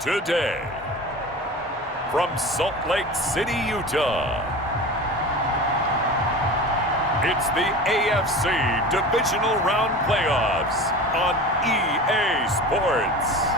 Today, from Salt Lake City, Utah, it's the AFC Divisional Round Playoffs on EA Sports.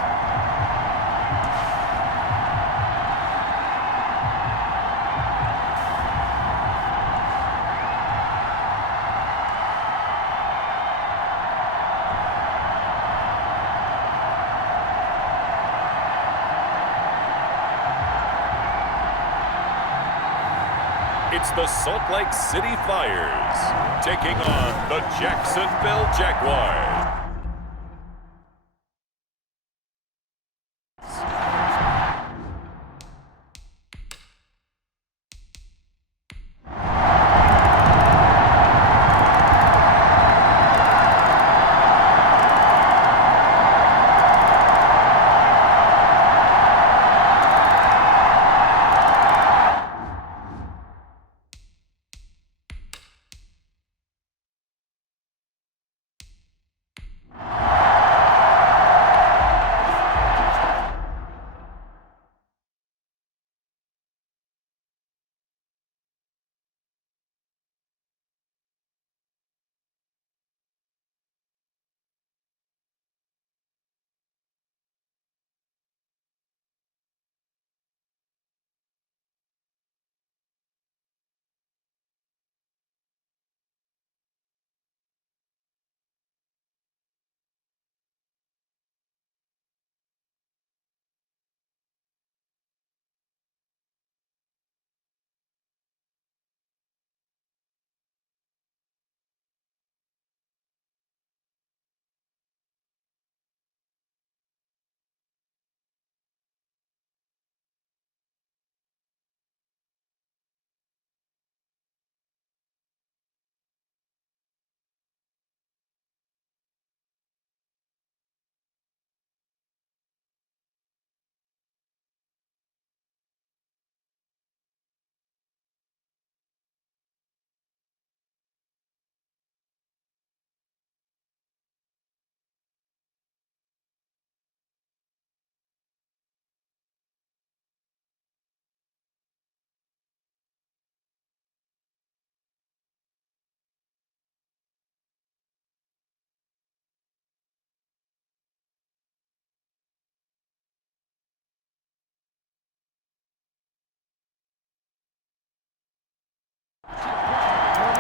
It's the Salt Lake City Flyers taking on the Jacksonville Jaguars.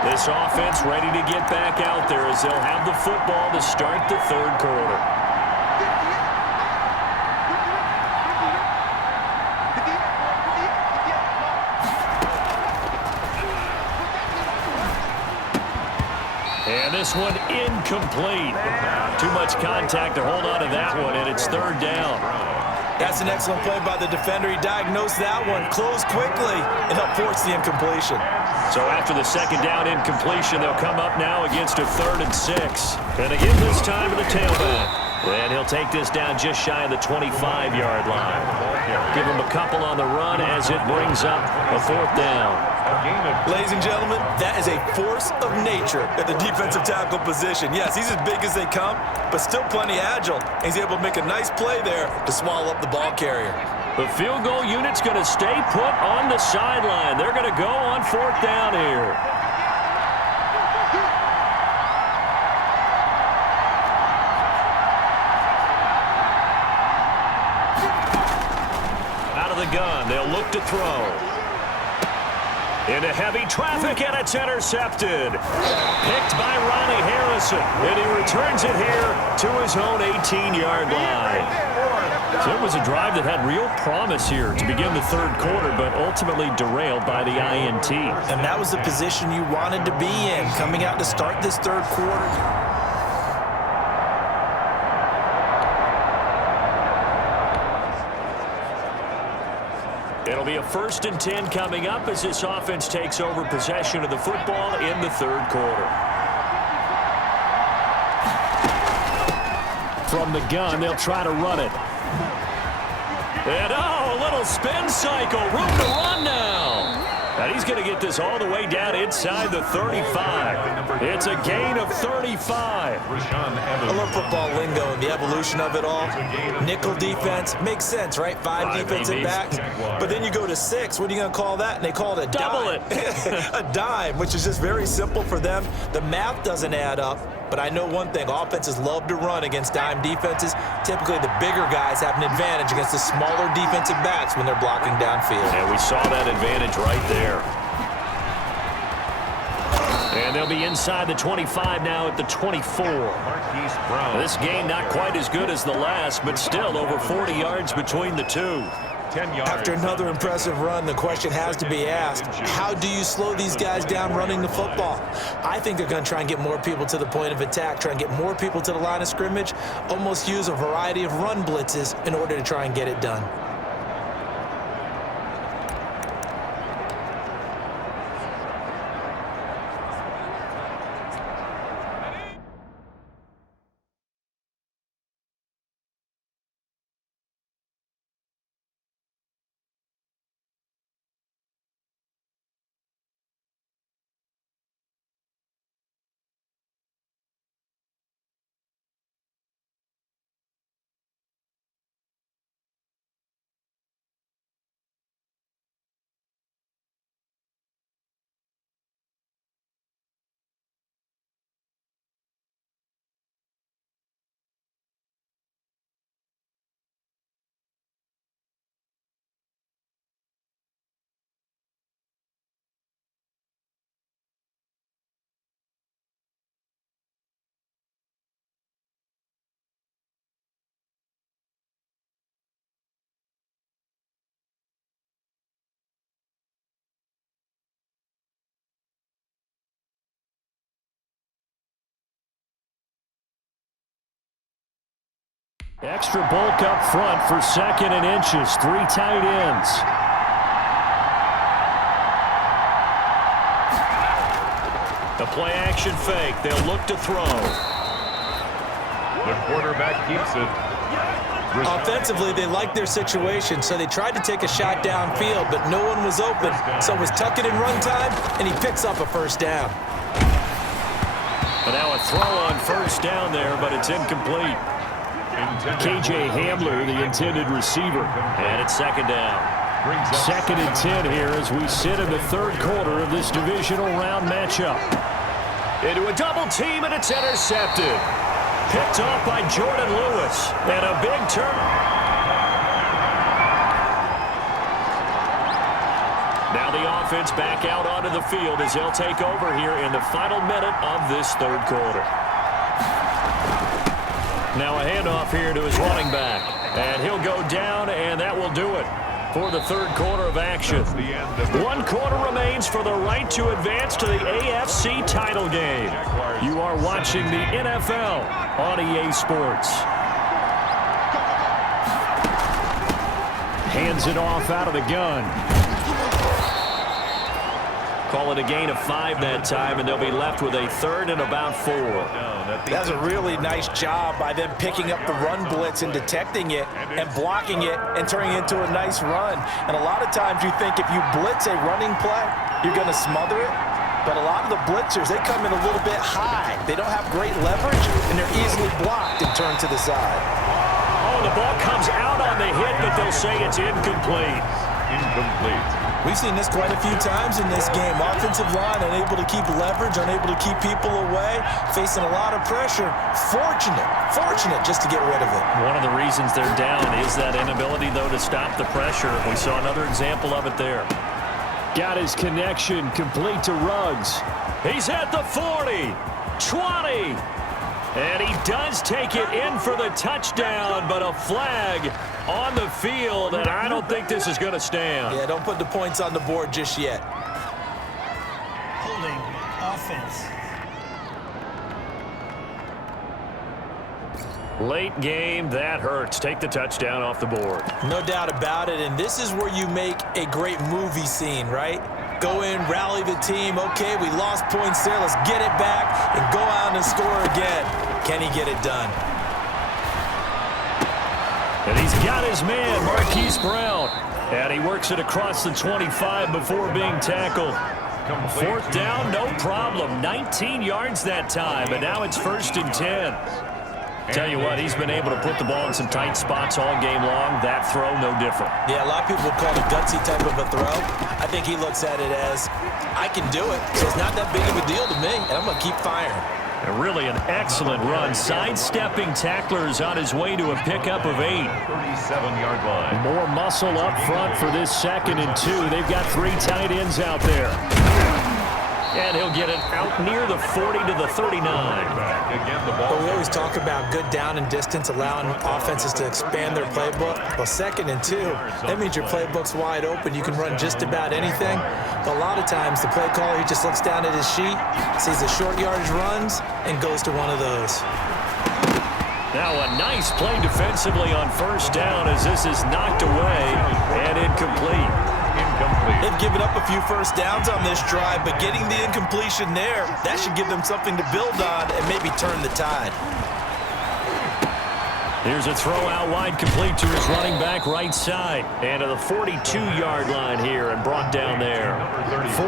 This offense ready to get back out there as they'll have the football to start the third quarter. And this one incomplete. Too much contact to hold on to that one, and it's third down. That's an excellent play by the defender. He diagnosed that one, closed quickly, and helped force the incompletion. So after the second down incompletion, they'll come up now against a 3rd and 6. Going to give this time to the tailback. And he'll take this down just shy of the 25-yard line. Give him a couple on the run as it brings up a 4th down. Ladies and gentlemen, that is a force of nature at the defensive tackle position. Yes, he's as big as they come, but still plenty agile. He's able to make a nice play there to swallow up the ball carrier. The field goal unit's going to stay put on the sideline. They're going to go on 4th down here. Out of the gun, they'll look to throw. Into heavy traffic, and it's intercepted. Picked by Ronnie Harrison, and he returns it here to his own 18-yard line. So it was a drive that had real promise here to begin the third quarter, but ultimately derailed by the INT. And that was the position you wanted to be in, coming out to start this third quarter. It'll be a 1st and 10 coming up as this offense takes over possession of the football in the third quarter. From the gun, they'll try to run it. And, a little spin cycle. Room to run now. And he's going to get this all the way down inside the 35. It's a gain of 35. I love football lingo and the evolution of it all. Nickel defense makes sense, right? 5 defensive backs. But then you go to 6. What are you going to call that? And they call it a double dime. it. A dime, which is just very simple for them. The math doesn't add up. But I know one thing, offenses love to run against dime defenses. Typically, the bigger guys have an advantage against the smaller defensive backs when they're blocking downfield. And we saw that advantage right there. And they'll be inside the 25 now at the 24. This game not quite as good as the last, but still over 40 yards between the two. After another impressive run, the question has to be asked, how do you slow these guys down running the football? I think they're going to try and get more people to the point of attack, try and get more people to the line of scrimmage, almost use a variety of run blitzes in order to try and get it done. Extra bulk up front for 2nd and inches. 3 tight ends. The play action fake. They'll look to throw. The quarterback keeps it. Offensively, they liked their situation, so they tried to take a shot downfield, but no one was open. So it was tuck it in run time, and he picks up a first down. But now a throw on first down there, but it's incomplete. K.J. Hamler, the intended receiver. And it's 2nd down. 2nd and 10 here as we sit in the 3rd quarter of this divisional round matchup. Into a double team, and it's intercepted. Picked off by Jordan Lewis. And a big turn. Now the offense back out onto the field as they'll take over here in the final minute of this 3rd quarter. Now a handoff here to his running back. And he'll go down, and that will do it for the 3rd quarter of action. 1 quarter remains for the right to advance to the AFC title game. You are watching the NFL on EA Sports. Hands it off out of the gun. Call it a gain of 5 that time, and they'll be left with a 3rd and about 4. That's a really nice job by them picking up the run blitz and detecting it and blocking it and turning it into a nice run. And a lot of times you think if you blitz a running play, you're going to smother it. But a lot of the blitzers, they come in a little bit high. They don't have great leverage, and they're easily blocked and turned to the side. Oh, the ball comes out on the hit, but they'll say it's incomplete. Incomplete. We've seen this quite a few times in this game. Offensive line unable to keep leverage, unable to keep people away, facing a lot of pressure. Fortunate just to get rid of it. One of the reasons they're down is that inability, though, to stop the pressure. We saw another example of it there. Got his connection complete to Ruggs. He's at the 40, 20. And he does take it in for the touchdown, but a flag on the field, and I don't think this is going to stand. Yeah, don't put the points on the board just yet. Holding offense. Late game, that hurts. Take the touchdown off the board. No doubt about it, and this is where you make a great movie scene, right? Go in, rally the team. Okay, we lost points there. Let's get it back and go out and score again. Can he get it done? And he's got his man, Marquise Brown. And he works it across the 25 before being tackled. Fourth down, no problem. 19 yards that time, and now it's 1st and 10. Tell you what, he's been able to put the ball in some tight spots all game long. That throw, no different. Yeah, a lot of people call it a gutsy type of a throw. I think he looks at it as, I can do it, so it's not that big of a deal to me, and I'm going to keep firing. And really an excellent run. Sidestepping tacklers on his way to a pickup of 8. 37-yard line. More muscle up front for this 2nd and 2. They've got 3 tight ends out there. And he'll get it out near the 40 to the 39. But we always talk about good down and distance, allowing offenses to expand their playbook. Well, 2nd and 2, that means your playbook's wide open. You can run just about anything. But a lot of times, the play caller, he just looks down at his sheet, sees the short yardage runs, and goes to one of those. Now a nice play defensively on 1st down as this is knocked away and incomplete. They've given up a few 1st downs on this drive, but getting the incompletion there, that should give them something to build on and maybe turn the tide. Here's a throw out wide, complete to his running back right side. And to the 42-yard line here and brought down there.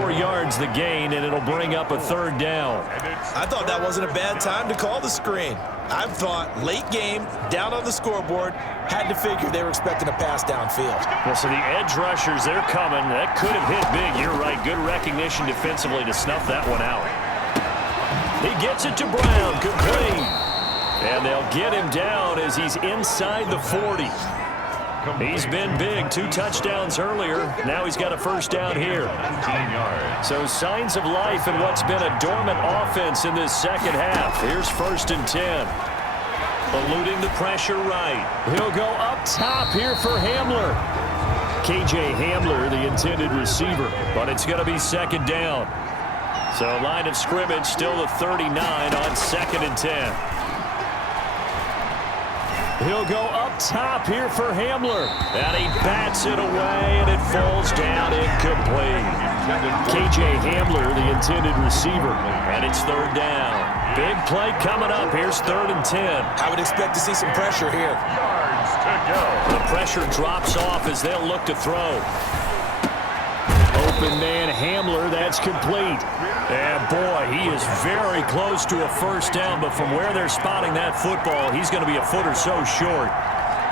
4 yards the gain, and it'll bring up a 3rd down. I thought that wasn't a bad time to call the screen. I've thought late game, down on the scoreboard, had to figure they were expecting a pass downfield. Well, so the edge rushers, they're coming. That could have hit big. You're right. Good recognition defensively to snuff that one out. He gets it to Brown. Complete. And they'll get him down as he's inside the 40. He's been big. 2 touchdowns earlier. Now he's got a 1st down here. 15 yards. So signs of life in what's been a dormant offense in this 2nd half. Here's 1st and 10. Eluding the pressure right. He'll go up top here for Hamler. KJ Hamler, the intended receiver. But it's going to be 2nd down. So line of scrimmage still the 39 on 2nd and 10. He'll go up top here for Hamler. And he bats it away, and it falls down incomplete. KJ Hamler, the intended receiver, and it's 3rd down. Big play coming up. Here's 3rd and 10. I would expect to see some pressure here. Yards to go. The pressure drops off as they'll look to throw. Open man Hamler, that's complete. And boy, he is very close to a 1st down, but from where they're spotting that football, he's going to be a foot or so short.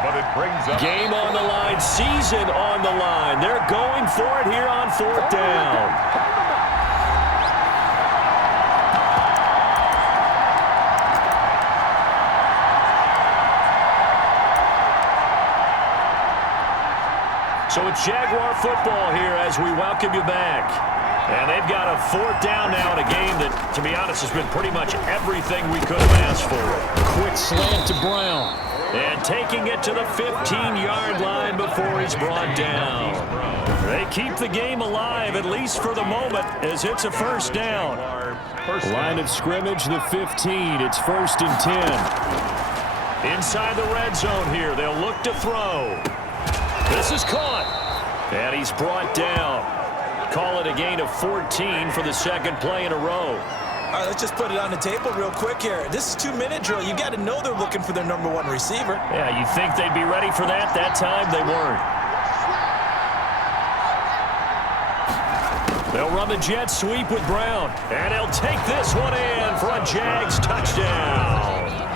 But it brings up Game on the line, season on the line. They're going for it here on 4th down. So it's Jaguar football here as we welcome you back. And they've got a 4th down now in a game that, to be honest, has been pretty much everything we could have asked for. Quick slant to Brown. And taking it to the 15-yard line before he's brought down. They keep the game alive, at least for the moment, as it's a 1st down. Line of scrimmage, the 15. It's 1st and 10. Inside the red zone here. They'll look to throw. This is caught. And he's brought down. Call it a gain of 14 for the 2nd play in a row. All right, let's just put it on the table real quick here. This is 2-minute drill. You got to know they're looking for their number 1 receiver. Yeah, you'd think they'd be ready for that. That time they weren't. They'll run the jet sweep with Brown. And he'll take this one in for a Jags touchdown.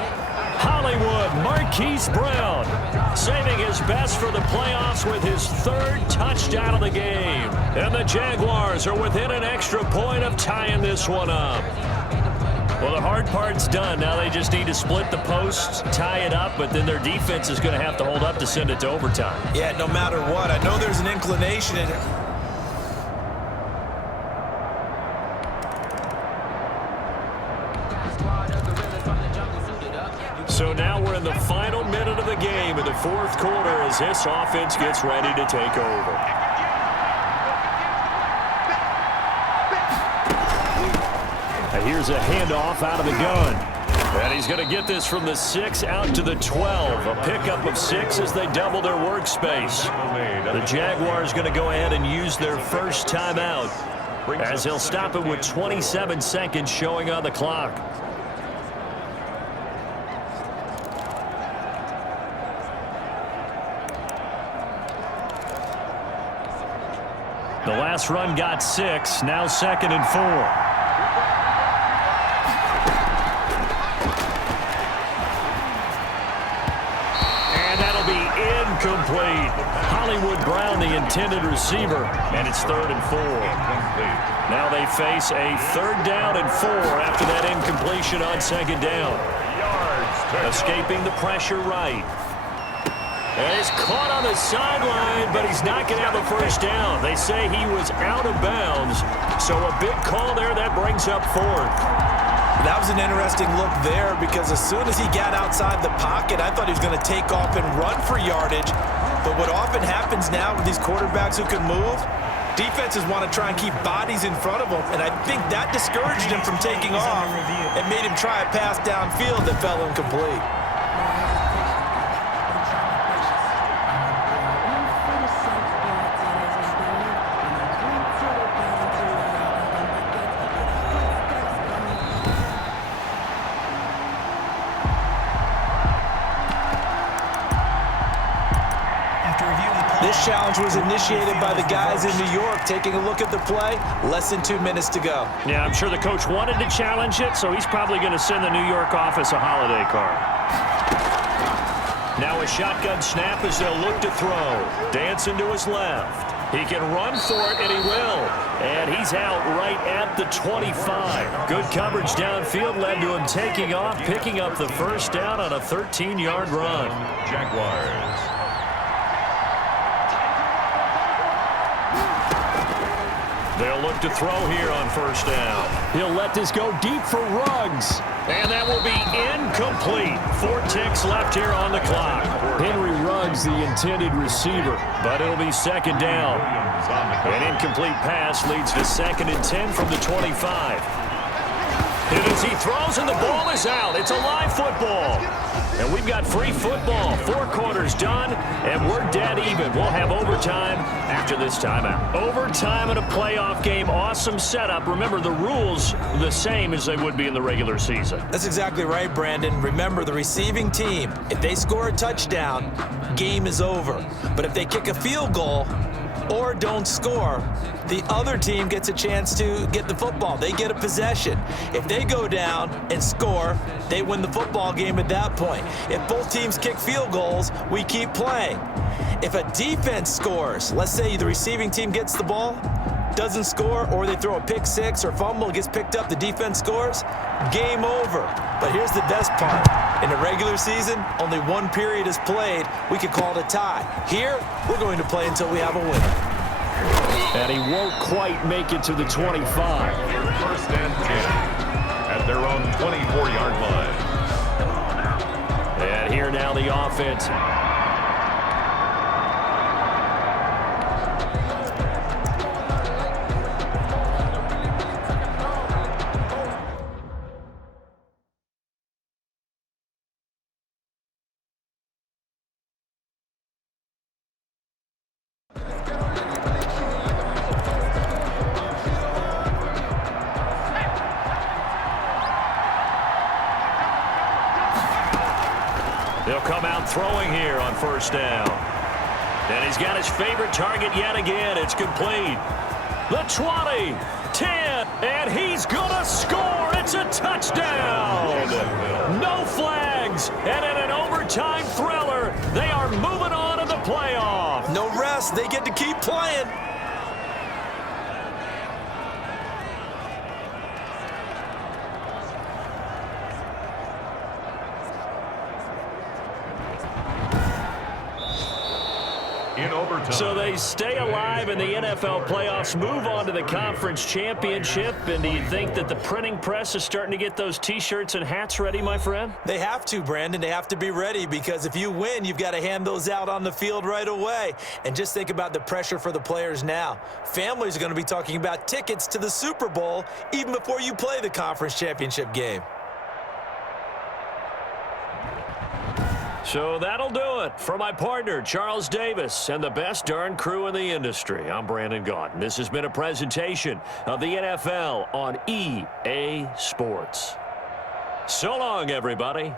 Hollywood, Marquise Brown, saving his best for the playoffs with his 3rd touchdown of the game. And the Jaguars are within an extra point of tying this one up. Well, the hard part's done. Now they just need to split the posts, tie it up, but then their defense is going to have to hold up to send it to overtime. Yeah, no matter what. I know there's an inclination in it. So now we're in the final minute of the game in the 4th quarter as this offense gets ready to take over. And here's a handoff out of the gun. And he's going to get this from the 6 out to the 12. A pickup of 6 as they double their workspace. The Jaguars going to go ahead and use their first timeout as they'll stop it with 27 seconds showing on the clock. The last run got 6, now 2nd and 4. Incomplete. Hollywood Brown, the intended receiver, and it's 3rd and 4. Now they face a 3rd down and 4 after that incompletion on 2nd down. Escaping the pressure right. And he's caught on the sideline, but he's not going to have a 1st down. They say he was out of bounds, so a big call there that brings up 4th. That was an interesting look there because as soon as he got outside the pocket, I thought he was going to take off and run for yardage. But what often happens now with these quarterbacks who can move, defenses want to try and keep bodies in front of them, and I think that discouraged him from taking off and made him try a pass downfield that fell incomplete. This challenge was initiated by the guys in New York. Taking a look at the play, less than 2 minutes to go. Yeah, I'm sure the coach wanted to challenge it, so he's probably going to send the New York office a holiday card. Now a shotgun snap as they'll look to throw. Dancing to his left. He can run for it, and he will. And he's out right at the 25. Good coverage downfield led to him taking off, picking up the 1st down on a 13-yard run. Jaguars. They'll look to throw here on 1st down. He'll let this go deep for Ruggs. And that will be incomplete. 4 ticks left here on the clock. Henry Ruggs, the intended receiver, but it'll be 2nd down. An incomplete pass leads to 2nd and 10 from the 25. And as he throws and the ball is out, it's a live football. And we've got free football. 4 quarters done, and we're dead even. We'll have overtime after this timeout. Overtime in a playoff game. Awesome setup. Remember, the rules the same as they would be in the regular season. That's exactly right, Brandon. Remember, the receiving team, if they score a touchdown, game is over. But if they kick a field goal or don't score, the other team gets a chance to get the football. They get a possession. If they go down and score, they win the football game at that point. If both teams kick field goals, we keep playing. If a defense scores, let's say the receiving team gets the ball, doesn't score, or they throw a pick 6 or fumble, gets picked up, the defense scores, game over. But here's the best part. In a regular season, only 1 period is played. We could call it a tie. Here, we're going to play until we have a winner. And he won't quite make it to the 25. 1st and 10 at their own 24-yard line. And here now the offense. They'll come out throwing here on 1st down. And he's got his favorite target yet again. It's complete. The 20, 10, and he's going to score. It's a touchdown. No flags. And in an overtime thriller, they are moving on to the playoff. No rest. They get to keep playing. So they stay alive in the NFL playoffs, move on to the conference championship. And do you think that the printing press is starting to get those T-shirts and hats ready, my friend? They have to, Brandon. They have to be ready because if you win, you've got to hand those out on the field right away. And just think about the pressure for the players now. Families are going to be talking about tickets to the Super Bowl even before you play the conference championship game. So that'll do it. For my partner, Charles Davis, and the best darn crew in the industry, I'm Brandon Gaudin. This has been a presentation of the NFL on EA Sports. So long, everybody.